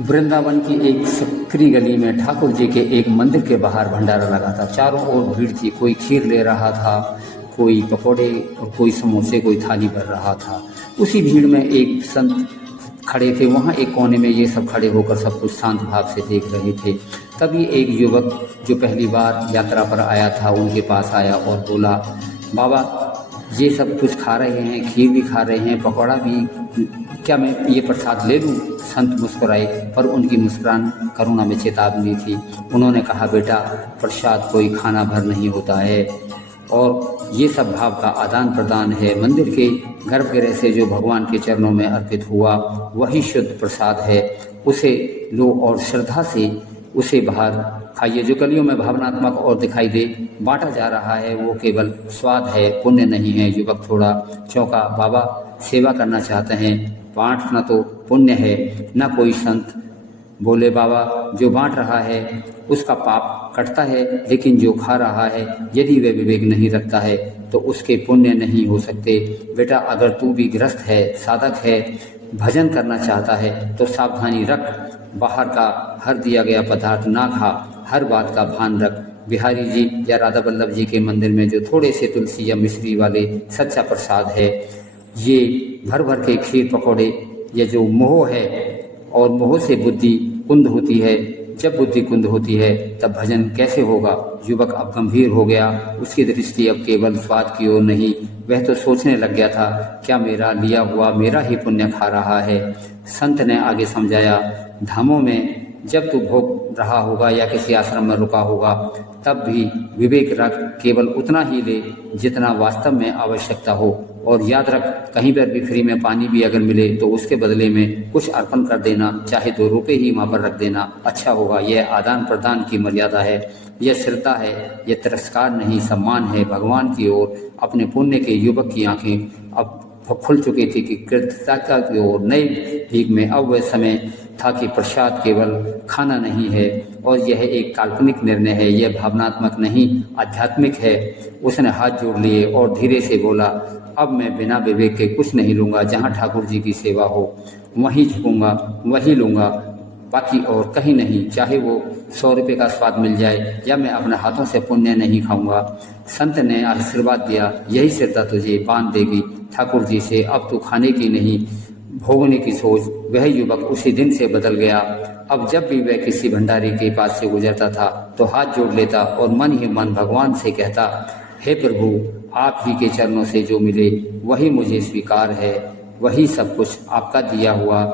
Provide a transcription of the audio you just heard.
वृंदावन की एक सकरी गली में ठाकुर जी के एक मंदिर के बाहर भंडारा लगा था। चारों ओर भीड़ थी। कोई खीर ले रहा था, कोई पकौड़े और कोई समोसे, कोई थाली भर रहा था। उसी भीड़ में एक संत खड़े थे। वहाँ एक कोने में ये सब खड़े होकर सब कुछ शांत भाव से देख रहे थे। तभी एक युवक जो पहली बार यात्रा पर आया था उनके पास आया और बोला, बाबा ये सब कुछ खा रहे हैं, खीर भी खा रहे हैं, पकौड़ा भी, क्या मैं ये प्रसाद ले लूँ? संत मुस्कुराए, पर उनकी मुस्कुरान करुणा में चेतावनी थी। उन्होंने कहा, बेटा प्रसाद कोई खाना भर नहीं होता है और ये सब भाव का आदान प्रदान है। मंदिर के गर्भगृह से जो भगवान के चरणों में अर्पित हुआ वही शुद्ध प्रसाद है। उसे लो और श्रद्धा से उसे बाहर खाइए। जो कलियों में भावनात्मक और दिखाई दे बांटा जा रहा है वो केवल स्वाद है, पुण्य नहीं है। युवक थोड़ा चौंका। बाबा सेवा करना चाहते हैं, बांटना तो पुण्य है न। कोई संत बोले, बाबा जो बांट रहा है उसका पाप कटता है, लेकिन जो खा रहा है यदि वह विवेक नहीं रखता है तो उसके पुण्य नहीं हो सकते। बेटा अगर तू भी गृहस्थ है, साधक है, भजन करना चाहता है तो सावधानी रख। बाहर का हर दिया गया पदार्थ ना खा, हर बात का भान रख। बिहारी जी या राधा वल्लभ जी के मंदिर में जो थोड़े से तुलसी या मिश्री वाले सच्चा प्रसाद है, ये भर भर के खीर पकौड़े, ये जो मोह है और मोह से बुद्धि कुंद होती है। जब बुद्धि कुंद होती है तब भजन कैसे होगा? युवक अब गंभीर हो गया। उसकी दृष्टि अब केवल स्वाद की ओर नहीं, वह तो सोचने लग गया था, क्या मेरा लिया हुआ मेरा ही पुण्य खा रहा है? संत ने आगे समझाया, धामों में जब तू भोग रहा होगा या किसी आश्रम में रुका होगा तब भी विवेक रख, केवल उतना ही ले जितना वास्तव में आवश्यकता हो। और याद रख, कहीं पर भी फ्री में पानी भी अगर मिले तो उसके बदले में कुछ अर्पण कर देना, चाहे 2 रुपये ही वहाँ पर रख देना, अच्छा होगा। यह आदान प्रदान की मर्यादा है, यह श्रद्धा है, यह तिरस्कार नहीं, सम्मान है भगवान की ओर। अपने पुण्य के युवक की आंखें अब खुल चुकी थी कि कृतज्ञता की ओर नई भीख में। अब वह समय था कि प्रसाद केवल खाना नहीं है और यह एक काल्पनिक निर्णय है, यह भावनात्मक नहीं आध्यात्मिक है। उसने हाथ जोड़ लिए और धीरे से बोला, अब मैं बिना विवेक के कुछ नहीं लूँगा। जहाँ ठाकुर जी की सेवा हो वहीं झुकूँगा, वहीं लूँगा, बाकी और कहीं नहीं। चाहे वो 100 रुपये का स्वाद मिल जाए या मैं अपने हाथों से पुण्य नहीं खाऊंगा। संत ने आशीर्वाद दिया, यही श्रद्धा तुझे बांध देगी ठाकुर जी से। अब तू खाने की नहीं भोगने की सोच। वह युवक उसी दिन से बदल गया। अब जब भी वह किसी भंडारी के पास से गुजरता था तो हाथ जोड़ लेता और मन ही मन भगवान से कहता, हे प्रभु, आप ही के चरणों से जो मिले वही मुझे स्वीकार है, वही सब कुछ आपका दिया हुआ